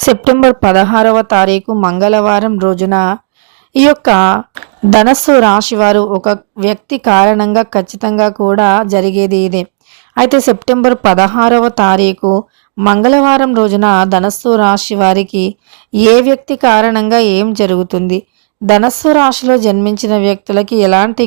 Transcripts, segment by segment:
September పదహారవ తారీఖు మంగళవారం రోజున ఈ యొక్క ధనస్సు రాశి వారు ఒక వ్యక్తి కారణంగా ఖచ్చితంగా కూడా జరిగేది ఇదే. అయితే సెప్టెంబర్ పదహారవ తారీఖు మంగళవారం రోజున ధనస్సు రాశి వారికి ఏ వ్యక్తి కారణంగా ఏం జరుగుతుంది? ధనస్సు రాశిలో జన్మించిన వ్యక్తులకి ఎలాంటి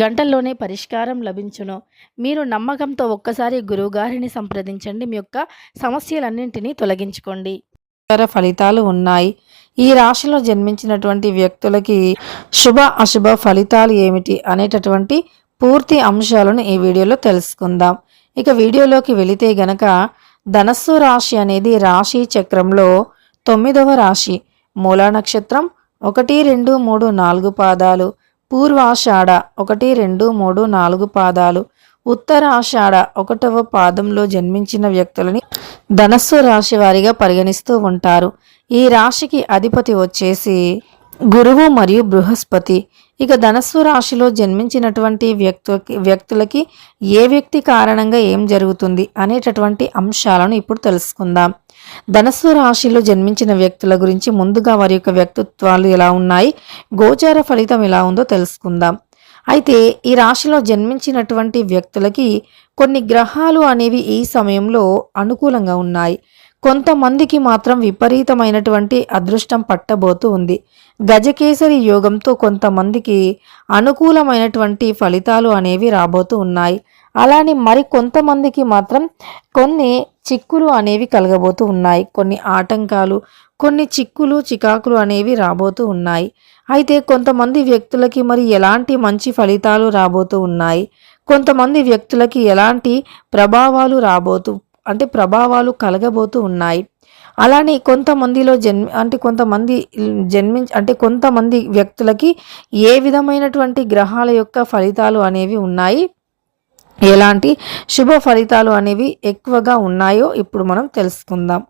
గంటల్లోనే పరిష్కారం లభించును. మీరు నమ్మకంతో ఒక్కసారి గురువుగారిని సంప్రదించండి. మీ యొక్క సమస్యలన్నింటినీ తొలగించుకోండి. ఇతర ఫలితాలు ఉన్నాయి. ఈ రాశిలో జన్మించినటువంటి వ్యక్తులకి శుభ అశుభ ఫలితాలు ఏమిటి అనేటటువంటి పూర్తి అంశాలను ఈ వీడియోలో తెలుసుకుందాం. ఇక వీడియోలోకి వెళితే గనక ధనస్సు రాశి అనేది రాశి చక్రంలో తొమ్మిదవ రాశి. మూలా నక్షత్రం ఒకటి రెండు మూడు నాలుగు పాదాలు. పూర్వాషాఢ ఒకటి రెండు మూడు నాలుగు పాదాలు. ఉత్తరాషాఢ ఒకటవ పాదంలో జన్మించిన వ్యక్తులని ధనస్సు రాశి వారిగా పరిగణిస్తూ ఉంటారు. ఈ రాశికి అధిపతి వచ్చేసి గురువు మరియు బృహస్పతి. ఇక ధనస్సు రాశిలో జన్మించినటువంటి వ్యక్తులకి వ్యక్తులకి ఏ వ్యక్తి కారణంగా ఏం జరుగుతుంది అనేటటువంటి అంశాలను ఇప్పుడు తెలుసుకుందాం. ధనస్సు రాశిలో జన్మించిన వ్యక్తుల గురించి ముందుగా వారి యొక్క వ్యక్తిత్వాలు ఎలా ఉన్నాయి గోచార ఫలితం ఎలా ఉందో తెలుసుకుందాం. అయితే ఈ రాశిలో జన్మించినటువంటి వ్యక్తులకి కొన్ని గ్రహాలు అనేవి ఈ సమయంలో అనుకూలంగా ఉన్నాయి. కొంతమందికి మాత్రం విపరీతమైనటువంటి అదృష్టం పట్టబోతూ ఉంది. గజకేసరి యోగంతో కొంతమందికి అనుకూలమైనటువంటి ఫలితాలు అనేవి రాబోతూ ఉన్నాయి. అలానే మరి కొంతమందికి మాత్రం కొన్ని చిక్కులు అనేవి కలగబోతూ ఉన్నాయి. కొన్ని ఆటంకాలు కొన్ని చిక్కులు చికాకులు అనేవి రాబోతూ ఉన్నాయి. అయితే కొంతమంది వ్యక్తులకి మరి ఎలాంటి మంచి ఫలితాలు రాబోతూ ఉన్నాయి? కొంతమంది వ్యక్తులకి ఎలాంటి ప్రభావాలు రాబోతూ అంటే ప్రభావాలు కలగబోతూ ఉన్నాయి? అలానే కొంతమందిలో జన్మ అంటే కొంతమంది జన్మి అంటే కొంతమంది వ్యక్తులకి ఏ విధమైనటువంటి గ్రహాల యొక్క ఫలితాలు అనేవి ఉన్నాయి? ఎలాంటి శుభ ఫలితాలు అనేవి ఎక్కువగా ఉన్నాయో ఇప్పుడు మనం తెలుసుకుందాం.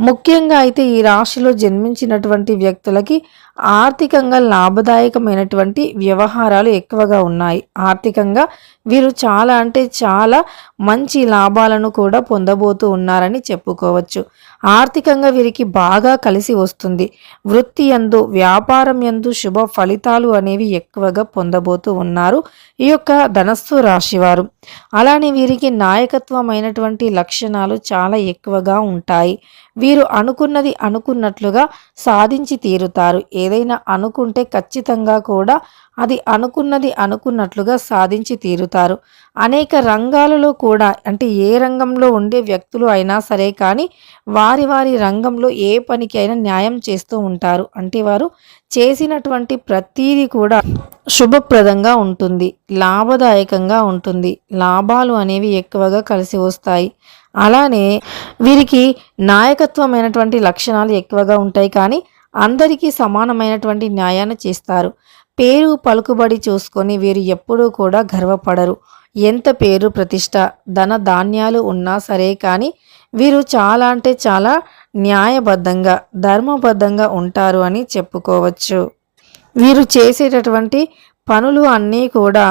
ముఖ్యంగా అయితే ఈ రాశిలో జన్మించినటువంటి వ్యక్తులకి ఆర్థికంగా లాభదాయకమైనటువంటి వ్యవహారాలు ఎక్కువగా ఉన్నాయి. ఆర్థికంగా వీరు చాలా అంటే చాలా మంచి లాభాలను కూడా పొందబోతూ ఉన్నారని చెప్పుకోవచ్చు. ఆర్థికంగా వీరికి బాగా కలిసి వస్తుంది. వృత్తి యందు వ్యాపారం యందు శుభ ఫలితాలు అనేవి ఎక్కువగా పొందబోతూ ఉన్నారు ఈ యొక్క ధనస్సు రాశివారు. అలానే వీరికి నాయకత్వమైనటువంటి లక్షణాలు చాలా ఎక్కువగా ఉంటాయి. వీరు అనుకున్నది అనుకున్నట్లుగా సాధించి తీరుతారు. ఏ ఏదైనా అనుకుంటే ఖచ్చితంగా కూడా అది అనుకున్నది అనుకున్నట్లుగా సాధించి తీరుతారు. అనేక రంగాలలో కూడా అంటే ఏ రంగంలో ఉండే వ్యక్తులు అయినా సరే కానీ వారి వారి రంగంలో ఏ పనికి అయినా న్యాయం చేస్తూ ఉంటారు. అంటే వారు చేసినటువంటి ప్రతీది కూడా శుభప్రదంగా ఉంటుంది. లాభదాయకంగా ఉంటుంది. లాభాలు అనేవి ఎక్కువగా కలిసి వస్తాయి. అలానే వీరికి నాయకత్వమైనటువంటి లక్షణాలు ఎక్కువగా ఉంటాయి కానీ అందరికీ సమానమైనటువంటి న్యాయాన్ని చేస్తారు. పేరు పలుకుబడి చూసుకొని వీరు ఎప్పుడూ కూడా గర్వపడరు. ఎంత పేరు ప్రతిష్ట ధన ధాన్యాలు ఉన్నా సరే కానీ వీరు చాలా అంటే చాలా న్యాయబద్ధంగా ధర్మబద్ధంగా ఉంటారు అని చెప్పుకోవచ్చు. వీరు చేసేటటువంటి పనులు అన్నీ కూడా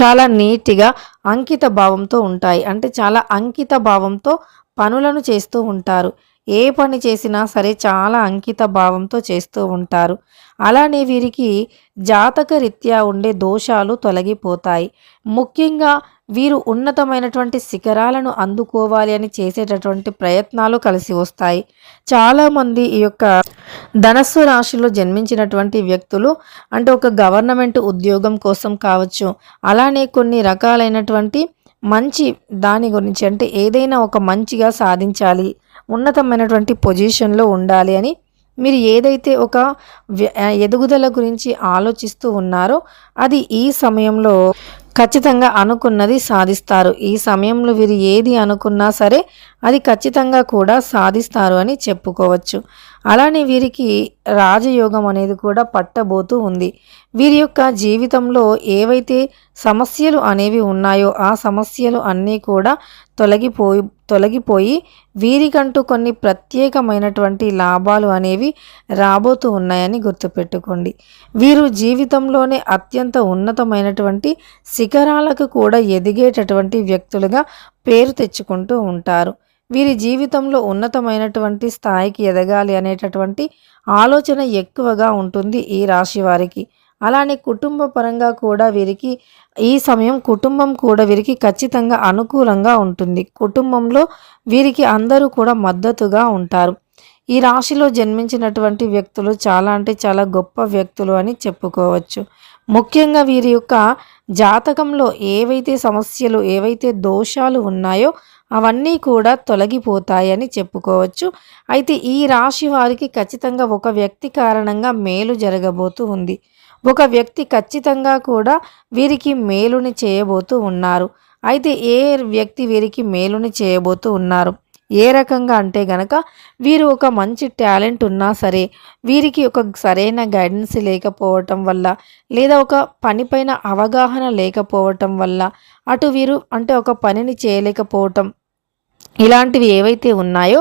చాలా నీట్గా అంకిత భావంతో ఉంటాయి. అంటే చాలా అంకిత భావంతో పనులను చేస్తూ ఉంటారు. ఏ పని చేసినా సరే చాలా అంకిత భావంతో చేస్తూ ఉంటారు. అలానే వీరికి జాతక రీత్యా ఉండే దోషాలు తొలగిపోతాయి. ముఖ్యంగా వీరు ఉన్నతమైనటువంటి శిఖరాలను అందుకోవాలి అని చేసేటటువంటి ప్రయత్నాలు కలిసి వస్తాయి. చాలామంది ఈ యొక్క ధనస్సు రాశిలో జన్మించినటువంటి వ్యక్తులు అంటే ఒక గవర్నమెంట్ ఉద్యోగం కోసం కావచ్చు అలానే కొన్ని రకాలైనటువంటి మంచి దాని గురించి అంటే ఏదైనా ఒక మంచిగా సాధించాలి ఉన్నతమైనటువంటి పొజిషన్లో ఉండాలి అని మీరు ఏదైతే ఒక వ్య- ఎదుగుదల గురించి ఆలోచిస్తూ ఉన్నారో అది ఈ సమయంలో ఖచ్చితంగా అనుకున్నది సాధిస్తారు. ఈ సమయంలో వీరు ఏది అనుకున్నా సరే అది ఖచ్చితంగా కూడా సాధిస్తారు అని చెప్పుకోవచ్చు. అలానే వీరికి రాజయోగం అనేది కూడా పట్టబోతూ ఉంది. వీరి యొక్క జీవితంలో ఏవైతే సమస్యలు అనేవి ఉన్నాయో ఆ సమస్యలు అన్నీ కూడా తొలగిపోయి తొలగిపోయి వీరికంటూ కొన్ని ప్రత్యేకమైనటువంటి లాభాలు అనేవి రాబోతూ ఉన్నాయని గుర్తుపెట్టుకోండి. వీరు జీవితంలోనే అత్యంత ఉన్నతమైనటువంటి శిఖరాలకు కూడా ఎదిగేటటువంటి వ్యక్తులుగా పేరు తెచ్చుకుంటూ ఉంటారు. వీరి జీవితంలో ఉన్నతమైనటువంటి స్థాయికి ఎదగాలి అనేటటువంటి ఆలోచన ఎక్కువగా ఉంటుంది ఈ రాశి వారికి. అలానే కుటుంబ పరంగా కూడా వీరికి ఈ సమయం కుటుంబం కూడా వీరికి ఖచ్చితంగా అనుకూలంగా ఉంటుంది. కుటుంబంలో వీరికి అందరూ కూడా మద్దతుగా ఉంటారు. ఈ రాశిలో జన్మించినటువంటి వ్యక్తులు చాలా అంటే చాలా గొప్ప వ్యక్తులు అని చెప్పుకోవచ్చు. ముఖ్యంగా వీరి యొక్క జాతకంలో ఏవైతే సమస్యలు ఏవైతే దోషాలు ఉన్నాయో అవన్నీ కూడా తొలగిపోతాయని చెప్పుకోవచ్చు. అయితే ఈ రాశి వారికి ఖచ్చితంగా ఒక వ్యక్తి కారణంగా మేలు జరగబోతూ ఉంది. ఒక వ్యక్తి ఖచ్చితంగా కూడా వీరికి మేలుని చేయబోతూ ఉన్నారు. అయితే ఏ వ్యక్తి వీరికి మేలుని చేయబోతూ ఉన్నారు? ఏ రకంగా అంటే గనక వీరు ఒక మంచి టాలెంట్ ఉన్నా సరే వీరికి ఒక సరైన గైడెన్స్ లేకపోవటం వల్ల లేదా ఒక పనిపైన అవగాహన లేకపోవటం వల్ల అటు వీరు అంటే ఒక పనిని చేయలేకపోవటం ఇలాంటివి ఏవైతే ఉన్నాయో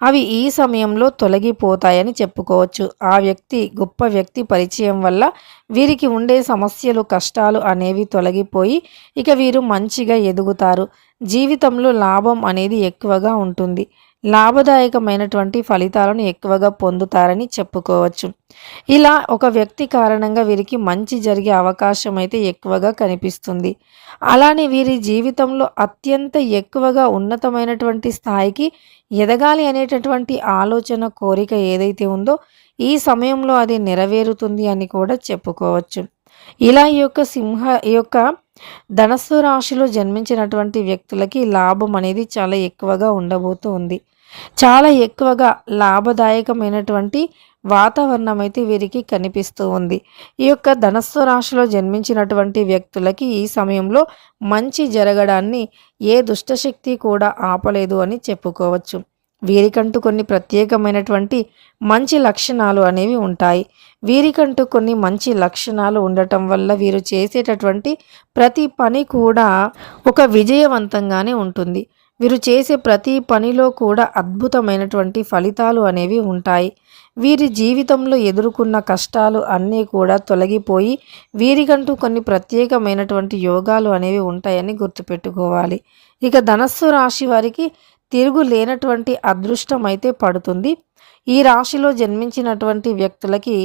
అవి ఈ సమయంలో తొలగిపోతాయని చెప్పుకోవచ్చు. ఆ వ్యక్తి గొప్ప వ్యక్తి పరిచయం వల్ల వీరికి ఉండే సమస్యలు కష్టాలు అనేవి తొలగిపోయి ఇక వీరు మంచిగా ఎదుగుతారు. జీవితంలో లాభం అనేది ఎక్కువగా ఉంటుంది. లాభదాయకమైనటువంటి ఫలితాలను ఎక్కువగా పొందుతారని చెప్పుకోవచ్చు. ఇలా ఒక వ్యక్తి కారణంగా వీరికి మంచి జరిగే అవకాశం అయితే ఎక్కువగా కనిపిస్తుంది. అలానే వీరి జీవితంలో అత్యంత ఎక్కువగా ఉన్నతమైనటువంటి స్థాయికి ఎదగాలి అనేటటువంటి ఆలోచన కోరిక ఏదైతే ఉందో ఈ సమయంలో అది నెరవేరుతుంది అని కూడా చెప్పుకోవచ్చు. ఇలా ఈ యొక్క సింహ ఈ యొక్క ధనస్సు రాశిలో జన్మించినటువంటి వ్యక్తులకి లాభం అనేది చాలా ఎక్కువగా ఉండబోతూ ఉంది చాలా ఎక్కువగా లాభదాయకమైనటువంటి వాతావరణం అయితే వీరికి కనిపిస్తూ ఉంది. ఈ యొక్క ధనస్సు రాశిలో జన్మించినటువంటి వ్యక్తులకి ఈ సమయంలో మంచి జరగడాన్ని ఏ దుష్టశక్తి కూడా ఆపలేదు అని చెప్పుకోవచ్చు. వీరికంటూ కొన్ని ప్రత్యేకమైనటువంటి మంచి లక్షణాలు అనేవి ఉంటాయి. వీరికంటూ కొన్ని మంచి లక్షణాలు ఉండటం వల్ల వీరు చేసేటటువంటి ప్రతి పని కూడా ఒక విజయవంతంగానే ఉంటుంది. వీరు చేసే ప్రతి పనిలో కూడా అద్భుతమైనటువంటి ఫలితాలు అనేవి ఉంటాయి. వీరి జీవితంలో ఎదుర్కొన్న కష్టాలు అన్నీ కూడా తొలగిపోయి వీరికంటూ కొన్ని ప్రత్యేకమైనటువంటి యోగాలు అనేవి ఉంటాయని గుర్తుపెట్టుకోవాలి. ఇక ధనస్సు రాశి వారికి తిరుగు లేనటువంటి అదృష్టం అయితే పడుతుంది. ఈ రాశిలో జన్మించినటువంటి వ్యక్తులకి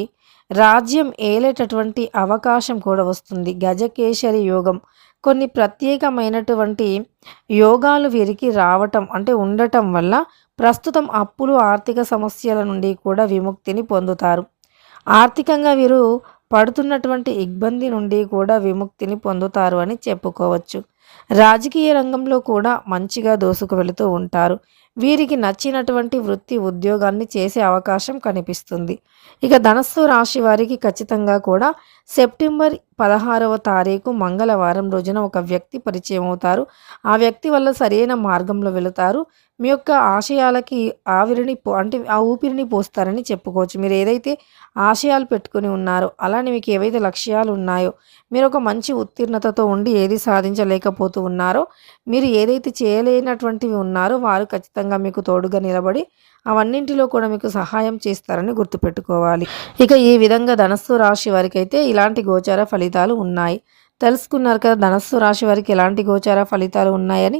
రాజ్యం ఏలేటటువంటి అవకాశం కూడా వస్తుంది. గజకేశరి యోగం కొన్ని ప్రత్యేకమైనటువంటి యోగాలు వీరికి రావటం అంటే ఉండటం వల్ల ప్రస్తుతం అప్పులు ఆర్థిక సమస్యల నుండి కూడా విముక్తిని పొందుతారు. ఆర్థికంగా వీరు పడుతున్నటువంటి ఇబ్బంది నుండి కూడా విముక్తిని పొందుతారు అని చెప్పుకోవచ్చు. రాజకీయ రంగంలో కూడా మంచిగా దోసుకు వెళుతూ ఉంటారు. వీరికి నచ్చినటువంటి వృత్తి ఉద్యోగాన్ని చేసే అవకాశం కనిపిస్తుంది. ఇక ధనస్సు రాశి వారికి ఖచ్చితంగా కూడా సెప్టెంబర్ పదహారవ తారీఖు మంగళవారం రోజున ఒక వ్యక్తి పరిచయం అవుతారు. ఆ వ్యక్తి వల్ల సరైన మార్గంలో వెళుతారు. మీ యొక్క ఆశయాలకి ఆవిరిని పో అంటే ఆ ఊపిరిని పోస్తారని చెప్పుకోవచ్చు. మీరు ఏదైతే ఆశయాలు పెట్టుకుని ఉన్నారో అలానే మీకు ఏవైతే లక్ష్యాలు ఉన్నాయో మీరు ఒక మంచి ఉత్తీర్ణతతో ఉండి ఏది సాధించలేకపోతూ ఉన్నారో మీరు ఏదైతే చేయలేనటువంటివి ఉన్నారో వారు ఖచ్చితంగా మీకు తోడుగా నిలబడి అవన్నింటిలో కూడా మీకు సహాయం చేస్తారని గుర్తుపెట్టుకోవాలి. ఇక ఈ విధంగా ధనస్సు రాశి వారికి అయితే ఇలాంటి గోచార ఫలితాలు ఉన్నాయి. తెలుసుకున్నారు కదా ధనస్సు రాశి వారికి ఎలాంటి గోచార ఫలితాలు ఉన్నాయని?